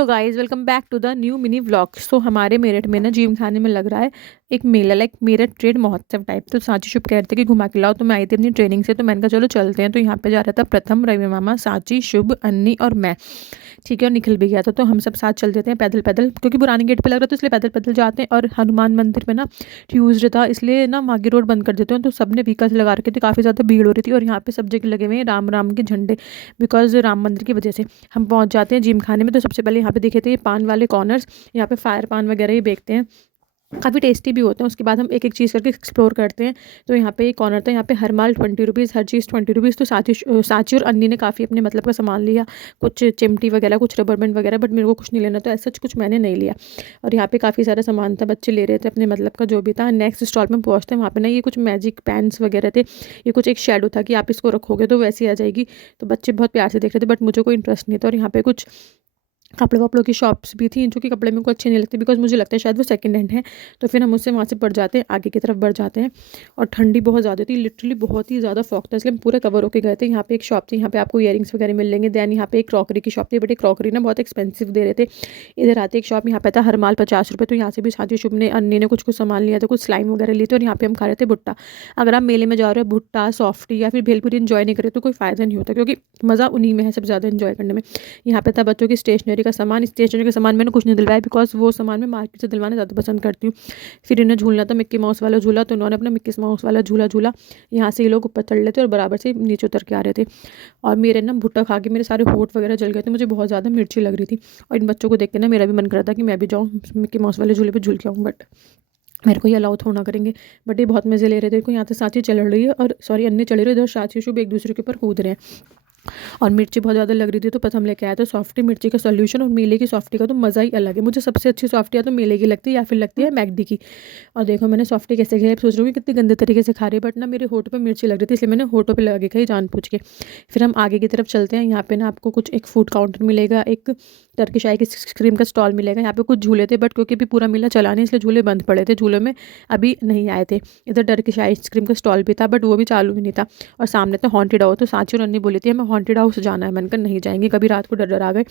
Hello guys, welcome back to the new mini vlog. So हमारे मेरठ में ना gym खाने में लग रहा है एक मेला, लाइक मेरठ ट्रेड महोत्सव टाइप। तो सांची शुभ कह रहे थे कि घुमा के लाओ, तो मैं आई थी अपनी ट्रेनिंग से, तो मैंने कहा चलो चलते हैं। तो यहाँ पे जा रहा था प्रथम, रवि मामा, सांची, शुभ, अन्नी और मैं। ठीक है, और निखिल भी गया था। तो हम सब साथ चल देते हैं पैदल पैदल, क्योंकि पुरानी गेट पे लग रहा था, इसलिए पैदल पैदल जाते हैं। और हनुमान मंदिर में ना ट्यूसडे था, इसलिए ना मागी रोड बंद कर देते हैं। तो सबने व्हीकल्स लगा रखे थे, काफ़ी ज़्यादा भीड़ हो रही थी। और यहाँ पे सब जगह लगे हुए हैं राम राम के झंडे, बिकॉज राम मंदिर की वजह से। हम पहुँच जाते हैं जिम खाने में। तो सबसे पहले यहाँ पे देखे थे ये पान वाले कॉर्नर्स, यहाँ पे फायर पान वगैरह ही बेचते हैं, काफ़ी टेस्टी भी होते हैं। उसके बाद हम एक एक चीज़ करके एक्सप्लोर करते हैं। तो यहाँ पे एक कॉर्नर था, यहाँ पे हर माल 20 रुपीज़, हर चीज़ 20 रुपीज़। तो साची और अन्नी ने काफ़ी अपने मतलब का सामान लिया, कुछ चिमटी वगैरह, कुछ रबर बैंड वगैरह, बट मेरे को कुछ नहीं लेना, तो ऐसा कुछ मैंने नहीं लिया। और यहाँ पे काफ़ी सारा सामान था, बच्चे ले रहे थे अपने मतलब का जो भी था। नेक्स्ट स्टॉल में पहुँचते हैं, वहाँ पे ना ये कुछ मैजिक पेन्स वगैरह थे। ये कुछ एक शेडो था कि आप इसको रखोगे तो वैसी आ जाएगी। तो बच्चे बहुत प्यार से देख रहे थे, बट मुझे कोई इंटरेस्ट नहीं था। और यहाँ पे कुछ कपड़े वपड़ों की शॉप्स भी थी, जो कि कपड़े मेरे को अच्छे नहीं लगते, बिकॉज मुझे लगता है शायद वो सेकंड हैंड है। तो फिर हम उससे वहाँ से बढ़ जाते हैं, आगे की तरफ बढ़ जाते हैं। और ठंडी बहुत ज़्यादा थी, लिटरली बहुत ही ज़्यादा फॉग था, इसलिए हम पूरे कवर होके गए थे। यहाँ पे एक शॉप थी, यहाँ पे आपको ईयरिंग्स वगैरह मिल लेंगे। दैन यहाँ पे एक क्रॉकरी की शॉप थी, बट एक क्रॉकरी ना बहुत एक्सपेंसिव दे रहे थे। इधर आते एक शॉप, यहाँ पे था हर माल 50 रुपये। तो यहाँ से भी साथी शुभ ने, अन्नी ने कुछ कुछ सामान लिया था, कुछ स्लाइम वगैरह ली थी। और यहाँ पे हम खा रहे थे भुट्टा। अगर आप मेले में जा रहे हो, भुट्टा, सॉफ्टी या फिर भेलपुरी इन्जॉय नहीं करे तो कोई फ़ायदा नहीं होता, क्योंकि मज़ा उन्हीं में है सबसे ज़्यादा इन्जॉय करने में। यहाँ पे था बच्चों की स्टेशनरी का सामान। स्टेशनरी का सामान मैंने कुछ नहीं दिलवाया, बिकॉज वो सामान मैं मार्केट से दिलवाना ज़्यादा पसंद करती हूँ। फिर इन्हें झूलना था मिक्की माउस वाला झूला, तो उन्होंने अपना मिक्की माउस वाला झूला झूला। यहाँ से ये लोग ऊपर चढ़ रहे थे और बराबर से नीचे उतर के आ रहे थे। और मेरे ना भुट्टा खा के मेरे सारे होंठ वगैरह जल गए थे, मुझे बहुत ज़्यादा मिर्ची लग रही थी। और इन बच्चों को देख के ना मेरा भी मन कर रहा था कि मैं भी जाऊँ मिक्की माउस वाले झूले पर झूल के आऊँ, बट मेरे को ये अलाउ थोड़ा ना करेंगे। बट ये बहुत मज़े ले रहे थे। देखो यहाँ से सांची चल रही है, और सॉरी अन्य चल रही है, इधर साथी शुभ एक दूसरे के ऊपर कूद रहे हैं। और मिर्ची बहुत ज़्यादा लग रही थी, तो पता हम लेके आए थे सॉफ्टी मिर्ची का सॉल्यूशन। और मेले की सॉफ्टी का तो मज़ा ही अलग है। मुझे सबसे अच्छी सॉफ्टी या तो मेले की लगती है, या फिर लगती है मैकडी की। और देखो मैंने सॉफ्टी कैसे खाई, सोच रही हूँ कि कितनी गंदे तरीके से खा रही है, बट ना मेरे होठों पे मिर्ची लग रही थी, इसलिए मैंने होठों पे लगा के खाई जान पूछ के। फिर हम आगे की तरफ चलते हैं। यहाँ पे ना आपको कुछ एक फूड काउंटर मिलेगा, एक टर्किश आइसक्रीम का स्टॉल मिलेगा। यहाँ पे कुछ झूले थे, बट क्योंकि अभी पूरा मेला चला नहीं, इसलिए झूले बंद पड़े थे, झूलों में अभी नहीं आए थे। इधर टर्किश आइसक्रीम का स्टॉल भी था, बट वो भी चालू ही नहीं था। और सामने तो हॉन्टेड हाउस, तो सांची और अन्नी बोली थी हमें हॉन्टेड हाउस जाना है। मैंने कहा नहीं जाएंगे, कभी रात को डर डर आ गए।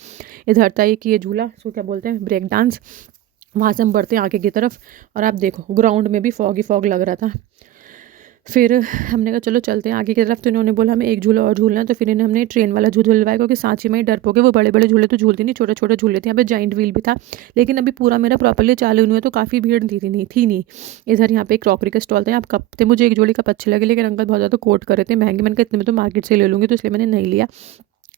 इधर था ये झूला, इसको क्या बोलते हैं, ब्रेक डांस। वहाँ से हम बढ़ते हैं आगे की तरफ। और आप देखो ग्राउंड में भी फॉग ही फॉग लग रहा था। फिर हमने कहा चलो चलते हैं आगे की तरफ। तो इन्होंने बोला हमें एक झूला और झूलना है, तो फिर इन्हें हमने ट्रेन वाला झूला दिलवाया, क्योंकि सांची में ही डर पोगे, वो बड़े बड़े झूले तो झूलती नहीं, छोटे छोटे झूले थे। यहाँ पे जॉइंट व्हील भी था, लेकिन अभी पूरा मेरा प्रॉपर्ली चालू नहीं हुआ, तो काफ़ी भीड़ थी नहीं। इधर यहाँ पे एक क्रॉकरी का स्टॉल था, यहाँ कप थे। मुझे एक जोड़ी कप अच्छे लगे, लेकिन अंकल बहुत ज़्यादा कोट कर रहे थे महंगे। मैंने कहा इतने में तो मार्केट से ले लूँगी, तो इसलिए मैंने नहीं लिया।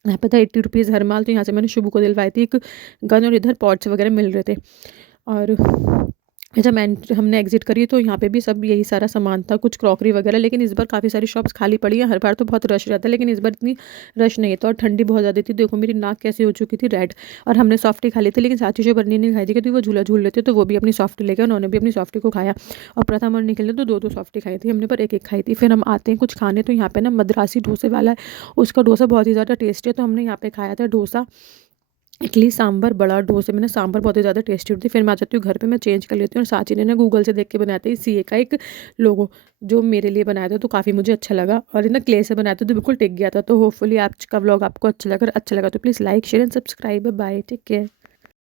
यहाँ पे था 80 रुपीज़ हर माल। तो यहाँ से मैंने शुभ को दिलवाई थी एक गन, और इधर पॉट्स वगैरह मिल रहे थे। और जब हमने एग्जिट करी, तो यहाँ पे भी सब यही सारा सामान था, कुछ क्रॉकरी वगैरह। लेकिन इस बार काफ़ी सारी शॉप्स खाली पड़ी हैं। हर बार तो बहुत रश रहता है, लेकिन इस बार इतनी रश नहीं था। और ठंडी बहुत ज़्यादा थी, देखो मेरी नाक कैसी हो चुकी थी रेड। और हमने सॉफ्टी खा ली थी, लेकिन साथी जो बर्नी नहीं खाई थी, क्योंकि वो झूला झूल लेते, तो वो भी अपनी सॉफ्टी लेके, उन्होंने भी अपनी सॉफ्टी को खाया। और प्रथम और निकल ने तो दो दो सॉफ्टी खाई थी, हमने पर एक एक खाई थी। फिर हम आते हैं कुछ खाने, तो यहाँ पे ना मद्रासी डोसे वाला है, उसका डोसा बहुत ही ज़्यादा टेस्टी है। तो हमने यहाँ पे खाया था डोसा, इडली सांभर बड़ा डोसे। मैंने सांभर बहुत ही ज़्यादा टेस्टी होती है। फिर मैं आ जाती हूँ घर पे, मैं चेंज कर लेती हूँ। और सांची ने ना गूगल से देख के बनाया था सीए का एक लोगो, जो मेरे लिए बनाया था, तो काफ़ी मुझे अच्छा लगा। और ना क्ले से बनाया था, तो बिल्कुल टिक गया था। तो होपफुली आज का व्लॉग आपको अच्छा लगा तो please like share and subscribe. Bye, take care.